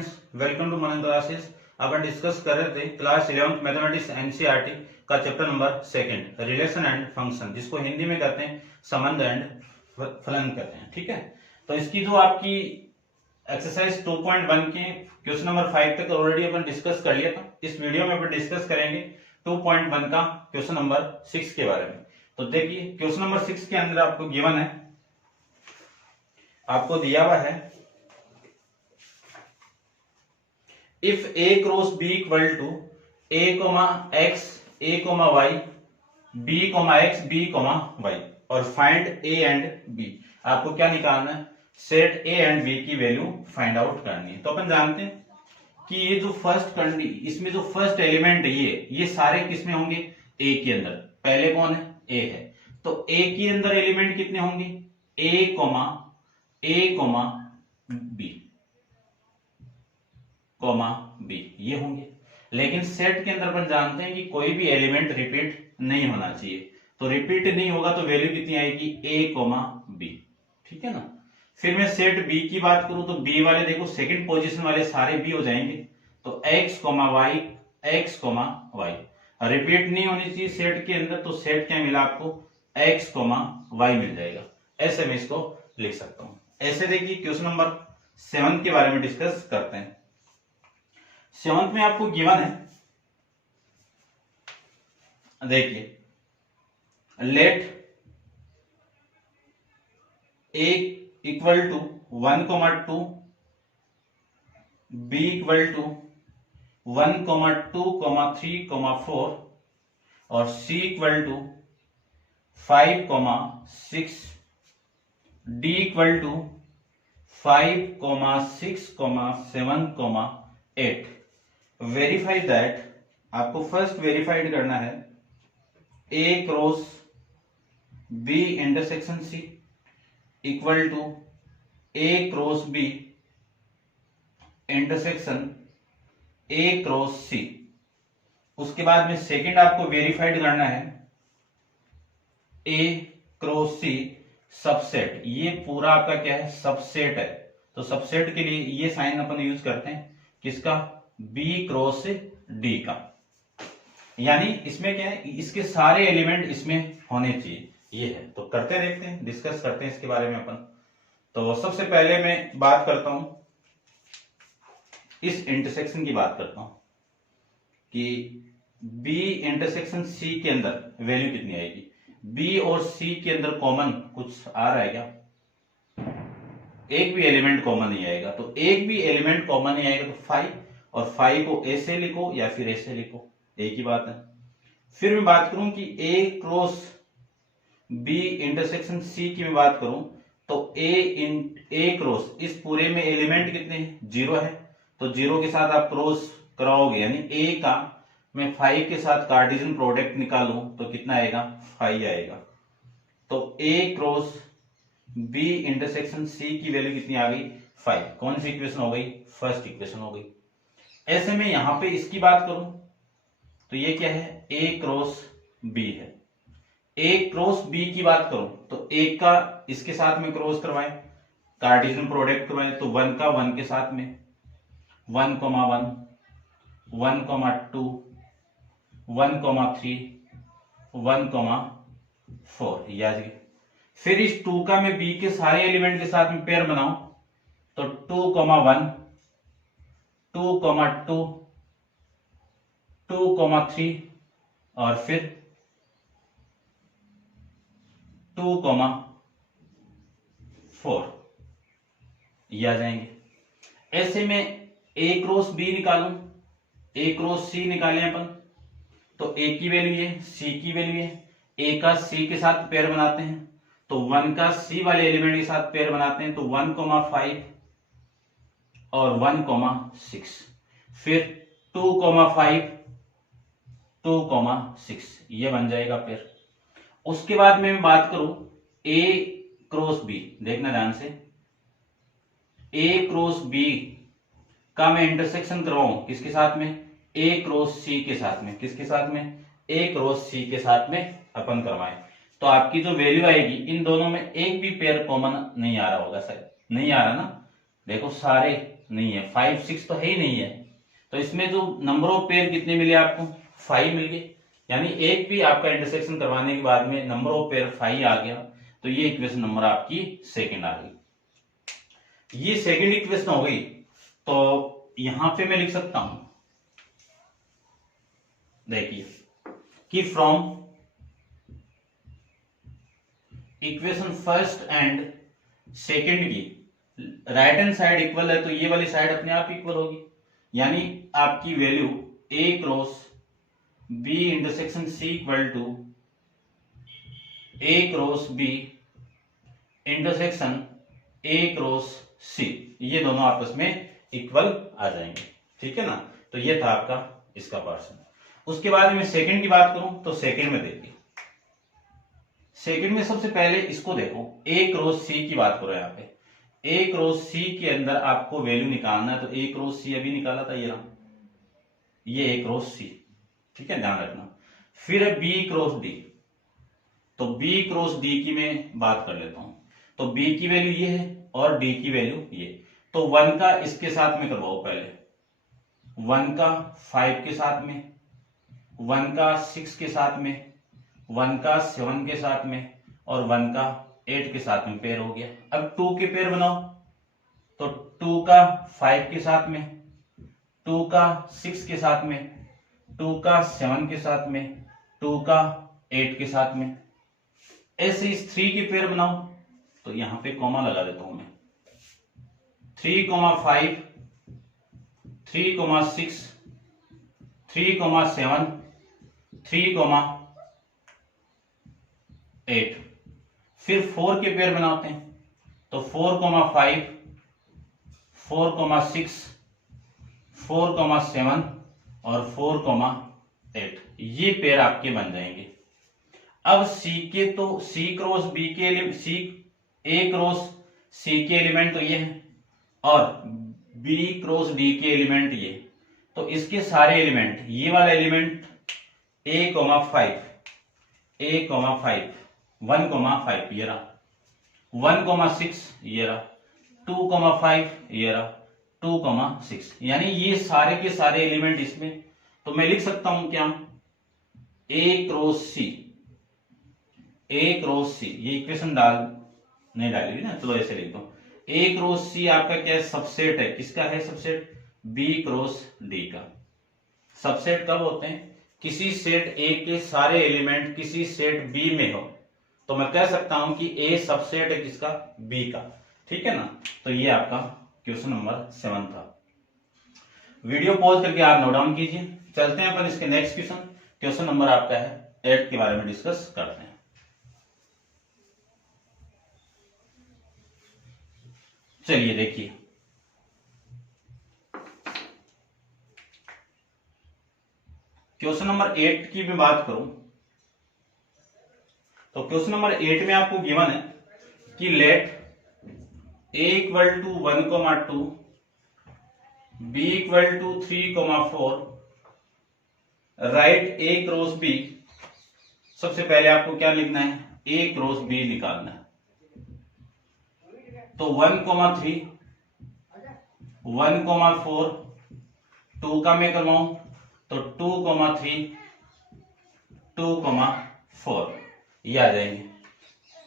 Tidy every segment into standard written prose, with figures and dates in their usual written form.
Friends, welcome to morning classes. अपन discuss कर रहे थे क्लास 11th मैथमेटिक्स एनसीईआरटी का chapter number 2 relation and function, जिसको हिंदी में कहते हैं संबंध एंड फलन कहते हैं। ठीक है, तो इसकी जो आपकी एक्सरसाइज 2.1 के क्वेश्चन नंबर 5 तक ऑलरेडी अपन डिस्कस कर लिया था। इस वीडियो में अपन डिस्कस करेंगे 2.1 का क्वेश्चन नंबर 6 के बारे में। तो देखिए, क्वेश्चन नंबर 6 के अंदर आपको गिवन है, आपको दिया हुआ है if a cross b equal to a x a y b x b y और फाइंड a एंड b। आपको क्या निकालना है? सेट a एंड b की वैल्यू फाइंड आउट करनी है। तो अपन जानते हैं कि ये जो इसमें जो फर्स्ट एलिमेंट है ये सारे किसमें होंगे? a के अंदर। पहले कौन है? a है। तो a के अंदर एलिमेंट कितने होंगे? a b ये होंगे। लेकिन सेट के अंदर अपन जानते हैं कि कोई भी एलिमेंट रिपीट नहीं होना चाहिए। तो रिपीट नहीं होगा तो वैल्यू कितनी आएगी? a b। ठीक है ना। फिर मैं सेट b की बात करूं तो b वाले देखो सेकंड पोजीशन वाले सारे b हो जाएंगे। तो x y रिपीट नहीं होनी चाहिए सेट के अंदर। तो सेट क्या मिला आपको? x y मिल जाएगा। ऐसे मैं इसको लिख सकता हूं। ऐसे देखिए, क्वेश्चन नंबर 7 के बारे में डिस्कस करते हैं। 7 में आपको गिवन है, देखिए, let a equal to 1,2 b equal to 1,2, 3, 4 और c equal to 5, 6 d equal to 5, 6, 7, 8। Verify that, आपको फर्स्ट वेरीफाइड करना है a cross b intersection c equal to a cross b intersection a cross c। उसके बाद में second आपको verified करना है a क्रॉस c सबसेट। ये पूरा आपका क्या है? सबसेट है। तो सबसेट के लिए ये साइन अपन यूज करते हैं किसका? b क्रॉस d का। यानी इसमें क्या है? इसके सारे एलिमेंट इसमें होने चाहिए। ये है। तो करते देखते हैं, डिस्कस करते हैं इसके बारे में अपन। तो सबसे पहले मैं बात करता हूं, इस इंटरसेक्शन की बात करता हूं कि b इंटरसेक्शन c के अंदर वैल्यू कितनी आएगी। b और c के अंदर कॉमन कुछ आ रहा है क्या? एक भी एलिमेंट कॉमन नहीं आएगा। तो एक भी एलिमेंट कॉमन नहीं आएगा तो 5, और 5 को ऐसे लिखो या फिर ऐसे लिखो, एक ही बात है। फिर मैं बात करूं कि a cross b intersection c की मैं बात करूं तो a क्रॉस, इस पूरे में एलिमेंट कितने हैं? 0 है। तो 0 के साथ आप क्रॉस कराओगे, यानी a का मैं 5 के साथ कार्टेशियन प्रोडक्ट निकालूं तो कितना आएगा? 5 आएगा। तो a cross b intersection c की वैल्यू कितनी आ गई? 5। कौन सी इक्वेशन हो गई? फर्स्ट इक्वेशन हो गई। ऐसे में यहां पे इसकी बात करूं तो ये क्या है? a क्रॉस b है। a क्रॉस b की बात करूं तो एक का इसके साथ में क्रॉस करवाएं, कार्टेशियन प्रोडक्ट करवाएं, तो 1 का 1 के साथ में 1, 1, 1, 2, 1, 3, 1, 4 याद। फिर इस 2 का मैं b के सारे एलिमेंट के साथ में पेयर बनाऊं तो 2, 1, 2, 2, 2, 3 और फिर 2, 4 ये आ जाएंगे। ऐसे में a क्रॉस b निकालूं, a क्रॉस c निकालें अपन तो a की वैल्यू है, c की वैल्यू है। a का c के साथ पेयर बनाते हैं तो 1 का c वाले एलिमेंट के साथ पेयर बनाते हैं तो 1, 5 और 1, 6। फिर 2, 5, 2, 6 ये बन जाएगा पेयर। उसके बाद में मैं बात करूं a क्रॉस b, देखना ध्यान से, a क्रॉस b का मैं इंटरसेक्शन करवाऊं किसके साथ में? a क्रॉस c के साथ में। किसके साथ में? a क्रॉस c के साथ में अपन करवाएं तो आपकी जो वैल्यू आएगी, इन दोनों में एक भी पेयर कॉमन नहीं आ रहा होगा। शायद नहीं आ रहा ना। देखो सारे नहीं है, 5 6 तो है ही नहीं है। तो इसमें जो नंबर ऑफ पेयर कितने मिले आपको, 5 मिल गए। यानी एक भी आपका इंटरसेक्शन करवाने के बाद में नंबर ऑफ पेयर 5 आ गया, तो ये इक्वेशन नंबर आपकी सेकंड आ गई। ये सेकंड इक्वेशन हो गई। तो यहां पे मैं लिख सकता हूं, देखिए कि from equation first and second की राइट हैंड साइड इक्वल है, तो ये वाली साइड अपने आप इक्वल होगी। यानी आपकी value A cross B intersection C equal to A cross B intersection A cross सी, ये दोनों आपस में इक्वल आ जाएंगे। ठीक है ना। तो ये था आपका इसका पर्सन। उसके बाद में सेकंड की बात करूं तो सेकंड में देखिए, सेकंड में सबसे पहले इसको देखो, ए क्रॉस सी की बात करो। यहाँ पे ए क्रॉस सी के अंदर आपको वैल्यू निकालना है, तो ए क्रॉस सी अभी निकाला था, ये रहा, ये ए क्रॉस सी। ठीक है, ध्यान रखना। फिर है बी क्रॉस डी, तो बी क्रॉस डी की मैं बात कर लेता हूं। तो बी की वैल्यू ये है और डी की वैल्यू ये। तो 1 का इसके साथ में करवाओ, पहले 1 का 5 के साथ में, 1 का 6 के साथ में, 1 का 7 के साथ में और 1 का 8 के साथ में पेयर हो गया। अब 2 के पेयर बनाओ, तो 2 का 5 के साथ में, 2 का 6 के साथ में, 2 का 7 के साथ में, 2 का 8 के साथ में। ऐसे इस 3 के पेयर बनाओ, तो यहां पे कॉमा लगा देता हूं मैं, 3, 5, 3, 6, 3, 7, 3, 8। फिर 4 के पेयर बनाते हैं, तो 4, 5, 4, 6, 4, 7 और 4, 8, ये पेयर आपके बन जाएंगे। अब सी के, तो सी क्रॉस बी के सी ए क्रॉस सी के एलिमेंट तो ये है और बी क्रॉस डी के एलिमेंट ये। तो इसके सारे एलिमेंट, ये वाला एलिमेंट a, 5, a, 5, 1, 5 ये रहा, 1, 6 ये रहा, 2, 5 ये रहा, 2, 6। यानी ये सारे के सारे एलिमेंट इसमें। तो मैं लिख सकता हूं क्या, a क्रॉस सी, a क्रॉस सी, ये इक्वेशन नहीं डालेगी ना, चलो ऐसे लिख दो। a क्रॉस सी आपका क्या है, सबसेट है। किसका है सबसेट, b क्रॉस d का। सबसेट कब होते हैं, किसी सेट A के सारे एलिमेंट किसी सेट B में हो, तो मैं कह सकता हूं कि A सबसेट है किसका, B का। ठीक है ना। तो ये आपका क्वेश्चन नंबर 7 था। वीडियो पॉज करके आप नोट डाउन कीजिए। चलते हैं अपन इसके नेक्स्ट क्वेश्चन, क्वेश्चन नंबर आपका है 8 के बारे में डिस्कस करते हैं। चलिए देखिए, क्वेश्चन नंबर 8 की मैं बात करूं तो क्वेश्चन नंबर 8 में आपको गिवन है कि let a equal to 1, 2, b equal to 3, 4, write a cross b। सबसे पहले आपको क्या लिखना है, a क्रॉस b निकालना है। तो 1, 3, 1, 4, 2 का मैं करवाऊं तो 2, 3, 2, 4 ये आ जाएंगे।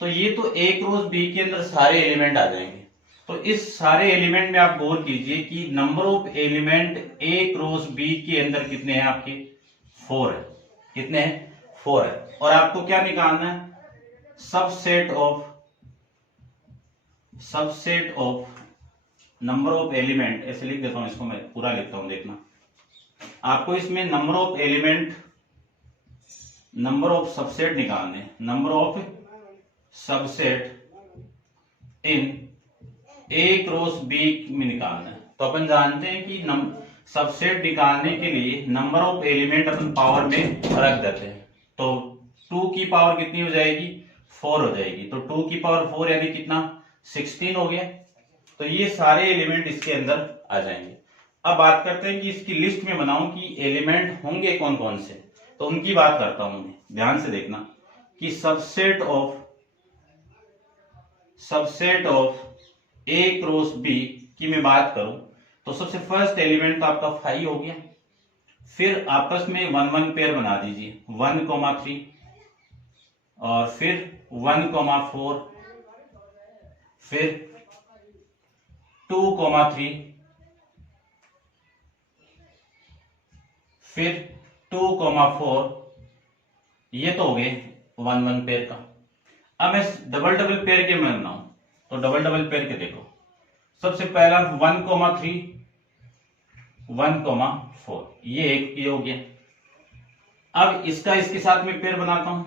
तो ये तो a क्रॉस b के अंदर सारे एलिमेंट आ जाएंगे। तो इस सारे एलिमेंट में आप गौर कीजिए कि number of element a cross b के अंदर कितने हैं आपके, 4 है। कितने हैं, 4 है। और आपको क्या निकालना है, subset of number of element. ऐसे लिख देता हूं इसको, मैं पूरा लिखता हूं, देखना। आपको इसमें number of element, number of subset निकालने, number of subset in a cross b में निकालना है। तो अपन जानते हैं कि सबसेट निकालने के लिए number of element upon power में रख देते हैं। तो 2 की पावर कितनी हो जाएगी, 4 हो जाएगी। तो 2 की पावर 4 यानी कितना, 16 हो गया। तो ये सारे एलिमेंट इसके अंदर आ जाएंगे। अब बात करते हैं कि इसकी लिस्ट में बनाऊं कि एलिमेंट होंगे कौन कौन से। तो उनकी बात करता हूं मैं, ध्यान से देखना कि subset of a cross b की मैं बात करूं तो सबसे फर्स्ट एलिमेंट तो आपका 5 हो गया। फिर आपस में 1 1 पेयर बना दीजिए, 1,3 और फिर 1,4, फिर 2,3, फिर 2,4। ये तो हो गए 1 1 पेयर का। अब मैं डबल डबल पेयर के में बनाऊं, तो डबल डबल पेयर के देखो, सबसे पहला 1,3 1,4, ये हो गया। अब इसका इसके साथ में पेयर बनाता हूं,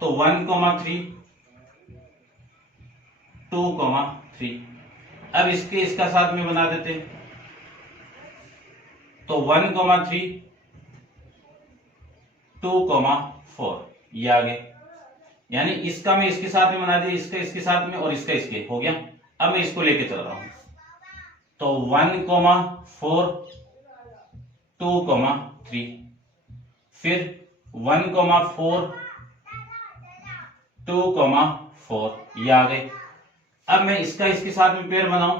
तो 1,3 2,3। अब इसका साथ में बना देते, तो 1,3 2,4, ये आ गए। यानी इसका मैं इसके साथ में बना दिया, इसका इसके साथ में और इसका इसके, हो गया। अब मैं इसको लेके चल रहा हूं, तो 1,4 2,3, फिर 1,4 2,4, ये आ गए। अब मैं इसका इसके साथ में पेयर बनाऊं,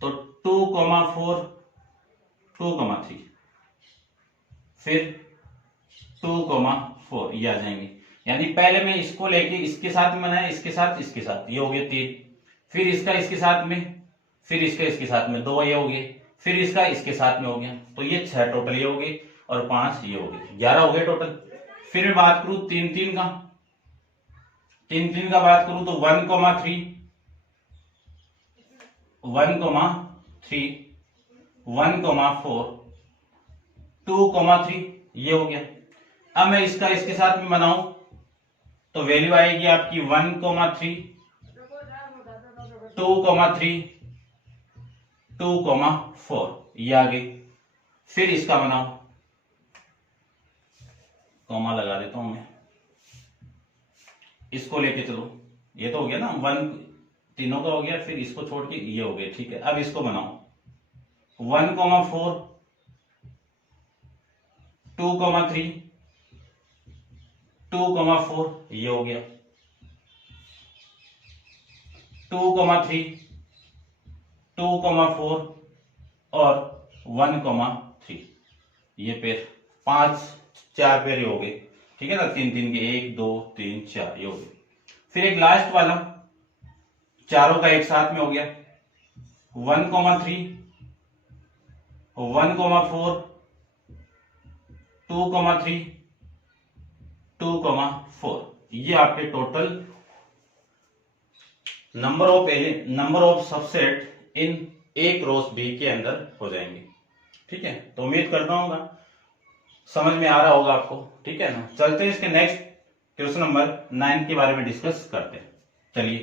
तो 2,4 2,3, फिर 2,4, ये आ जाएंगे। यानी पहले मैं इसको लेके इसके साथ में बनाया, इसके साथ इसके साथ, ये हो गया 3, फिर इसका इसके साथ में, फिर इसका इसके साथ में 2, ये हो गए, फिर इसका इसके साथ में हो गया, तो ये 6 टोटल ये हो गए, और 5 ये हो गए, 11 हो गए टोटल। फिर मैं बात करूं 3 3 का, 3 3 का बात करूं तो 1,3 1,3 1,4 2,3, ये हो गया। अब मैं इसका इसके साथ में बनाऊं, तो वैल्यू आएगी आपकी 1,3 2,3 2,4, ये आ गई। फिर इसका बनाओ, कॉमा लगा देता हूं मैं, इसको लेके चलो, ये तो हो गया ना 1, तीनों का हो गया, फिर इसको छोड़ के ये हो गया, ठीक है। अब इसको बनाओ, 1,4 2,3 2,4, ये हो गया, 2,3 2,4 और 1,3, ये पेयर 4 पेयर हो गए, ठीक है ना, 3 3 के, 1 2 3 4, ये हो गए। फिर एक लास्ट वाला, चारों का एक साथ में हो गया, 1,3 1,4 2,3 2,4, ये आपके total number of subset in A cross B के अंदर हो जाएंगे, ठीक है। तो उम्मीद करता हूँ समझ में आ रहा होगा आपको, ठीक है ना। चलते हैं इसके नेक्स्ट क्वेश्चन नंबर 9 के बारे में डिस्कस करते हैं। चलिए,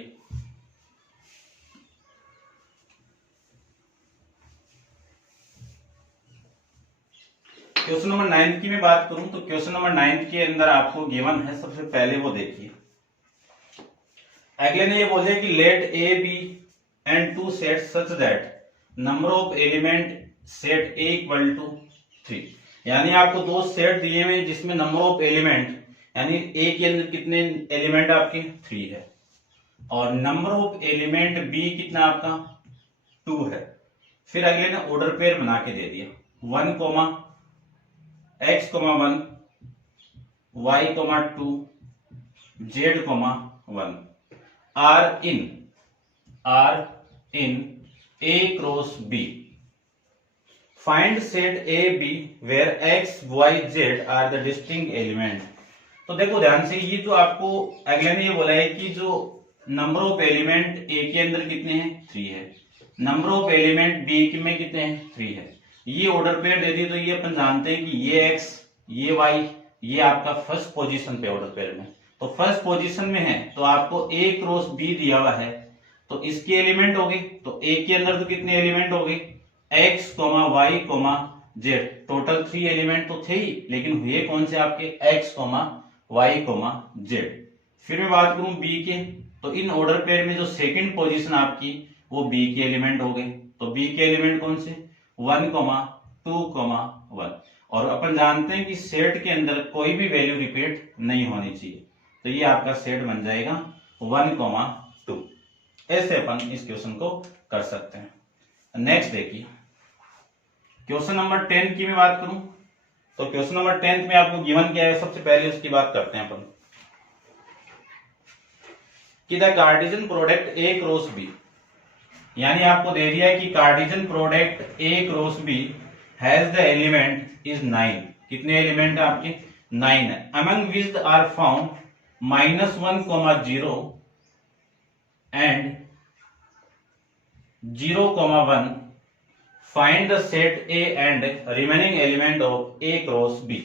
क्वेश्चन नंबर 9 की मैं बात करूं, तो क्वेश्चन नंबर 9 के अंदर आपको गिवन है, सबसे पहले वो देखिए। अगले ने ये बोले कि let A B and two set such that number of element set A equal to 3। यानी आपको 2 सेट दिए हुए जिसमें नंबर ऑफ एलिमेंट, यानी ए के अंदर कितने एलिमेंट आपके 3 है, और नंबर ऑफ एलिमेंट बी कितना आपका 2 है। फिर अगले ने ऑर्डर पेयर बना के दे दिया, 1, x, 1 y, 2 z, 1 are in A cross B. Find set A B where x, y, z are the distinct element. तो देखो ध्यान से, ये जो आपको अगले ने ये बोला है कि जो नंबर ऑफ एलिमेंट ए के अंदर कितने हैं 3 है, नंबर ऑफ एलिमेंट बी में कितने हैं 3 है। ये ऑर्डर पेयर दे दी, तो ये अपन जानते हैं कि ये x ये y ये आपका फर्स्ट पोजीशन पे ऑर्डर पेयर में, तो फर्स्ट पोजीशन में है, तो आपको ए क्रॉस बी दिया हुआ है, तो इसके एलिमेंट हो गए, तो ए के अंदर तो कितने एलिमेंट हो गए x, y, z, total 3 element तो थे ही, लेकिन हुए कौन से आपके x, y, z। फिर मैं बात करूं b के, तो इन ऑर्डर पेयर में जो सेकंड पोजीशन आपकी वो b के एलिमेंट हो गए, तो b के एलिमेंट कौन से 1, 2, 1। और अपन जानते हैं कि सेट के अंदर कोई भी वैल्यू रिपीट नहीं होनी चाहिए, तो ये आपका सेट बन जाएगा 1, 2। ऐसे अपन इस क्वेश्चन को कर सकते हैं। नेक्स्ट देखिए, क्वेश्चन नंबर 10 की मैं बात करूं तो क्वेश्चन नंबर 10 में आपको गिवन क्या है, सबसे पहले उसकी बात करते हैं अपन कि the Cartesian product A cross B, यानी आपको दे दिया है कि Cartesian product A cross B has the element is 9। कितने एलिमेंट है आपके? 9 है। Among which are found -1, 0 and 0, 1 find the set A and remaining element of A cross B.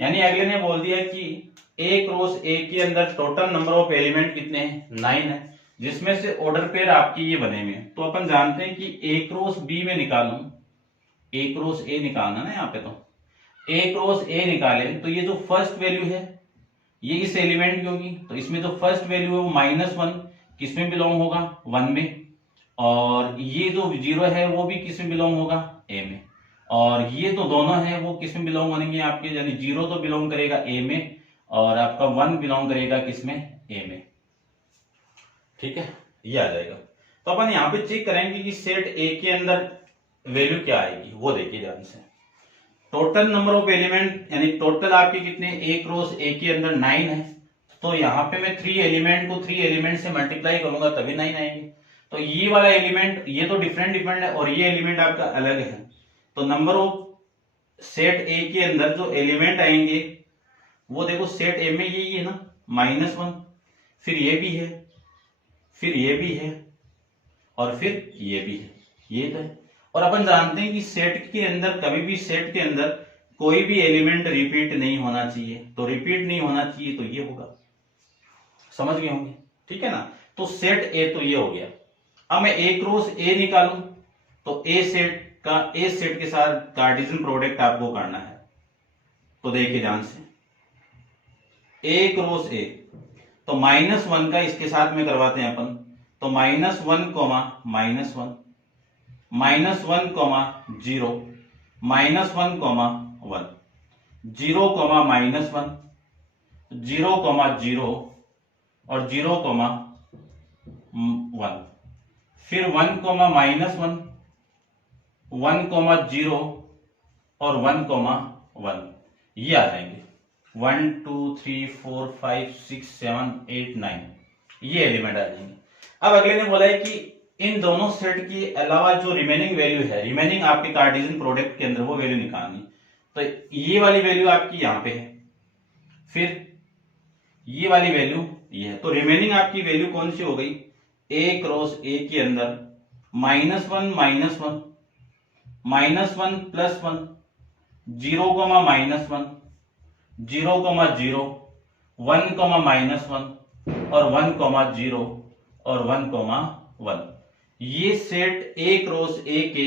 यानी अगले ने बोल दिया कि ए क्रॉस ए के अंदर टोटल नंबर ऑफ एलिमेंट कितने हैं? 9 है, जिसमें से ऑर्डर पेयर आपकी ये बने हुए हैं। तो अपन जानते हैं कि ए क्रॉस बी में निकालूं, ए क्रॉस ए निकालना ना यहाँ पे, तो ए क्रॉस ए निकाले तो ये जो फर्स्ट वैल्यू है ये इस एलिमेंट की होगी, तो इसमें जो फर्स्ट वैल्यू है वो -1 किसमें बिलोंग होगा? 1 में। और ये जो 0 है वो भी किसमें बिलोंग होगा? ए में। और ये तो दोनों है वो किसमें बिलोंग करेंगे आपके, यानी 0 तो बिलोंग करेगा ए में और आपका 1 बिलोंग करेगा किसमें? ए में। ठीक है, ये आ जाएगा। तो अपन यहाँ पे चेक करेंगे कि सेट ए के अंदर वैल्यू क्या आएगी, वो देखिए ध्यान से। टोटल नंबर ऑफ एलिमेंट यानी टोटल आपके कितने? ए क्रॉस ए के अंदर 9 है, तो यहाँ पे मैं 3 एलिमेंट को 3 एलिमेंट से मल्टीप्लाई करूंगा तभी 9 आएंगे। तो ये वाला एलिमेंट ये तो डिफरेंट है और ये एलिमेंट आपका अलग है, तो नंबर ऑफ सेट ए के अंदर जो एलिमेंट आएंगे वो देखो सेट ए में यही है ना -1, फिर ये भी है, फिर ये भी है और फिर ये भी है, ये तो है। और अपन जानते हैं कि सेट के अंदर कभी भी सेट के अंदर कोई भी एलिमेंट रिपीट नहीं होना चाहिए, तो रिपीट नहीं होना चाहिए तो ये होगा, समझ गए होंगे? ठीक है ना। तो सेट ए तो ये हो गया। अब मैं ए क्रॉस ए निकालूं तो ए सेट के साथ कार्टेशियन प्रोडक्ट आपको करना है, तो देखिए ध्यान से ए क्रॉस ए, तो -1 का इसके साथ में करवाते हैं अपन, तो -1, -1, -1, -1, -1, 1, 0, -1, 0, 0 और 0, 1, फिर 1, -1, 1, 0 और 1, 1, ये आ जाएंगे। 1, 2, 3, 4, 5, 6, 7, 8, 9 ये एलिमेंट आ जाएंगे। अब अगले ने बोला है कि इन दोनों सेट के अलावा जो रिमेनिंग वैल्यू है, रिमेनिंग आपके कार्टेशियन प्रोडक्ट के अंदर वो वैल्यू निकालनी, तो ये वाली वैल्यू आपकी यहाँ पे है, फिर ये वाली वैल्यू ये है, तो रिमेनिंग आपकी वैल्यू कौन सी हो गई? ए क्रॉस ए के अंदर -1, -1, -1, +1, 0, -1, 0, 0, 1, -1 और 1, 0 और 1, 1। ये सेट ए क्रॉस ए के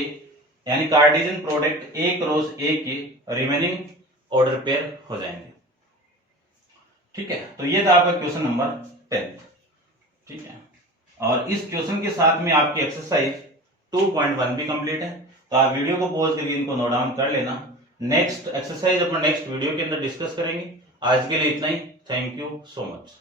यानी कार्टेशियन प्रोडक्ट ए क्रॉस ए के रिमेनिंग ऑर्डर पेयर हो जाएंगे। ठीक है, तो ये था आपका क्वेश्चन नंबर 10। ठीक है, और इस क्वेश्चन के साथ में आपकी एक्सरसाइज 2.1 भी कंप्लीट है, तो आप वीडियो को पॉज करके इनको नोट डाउन कर लेना। नेक्स्ट एक्सरसाइज अपन नेक्स्ट वीडियो के अंदर डिस्कस करेंगे। आज के लिए इतना ही। Thank you so much.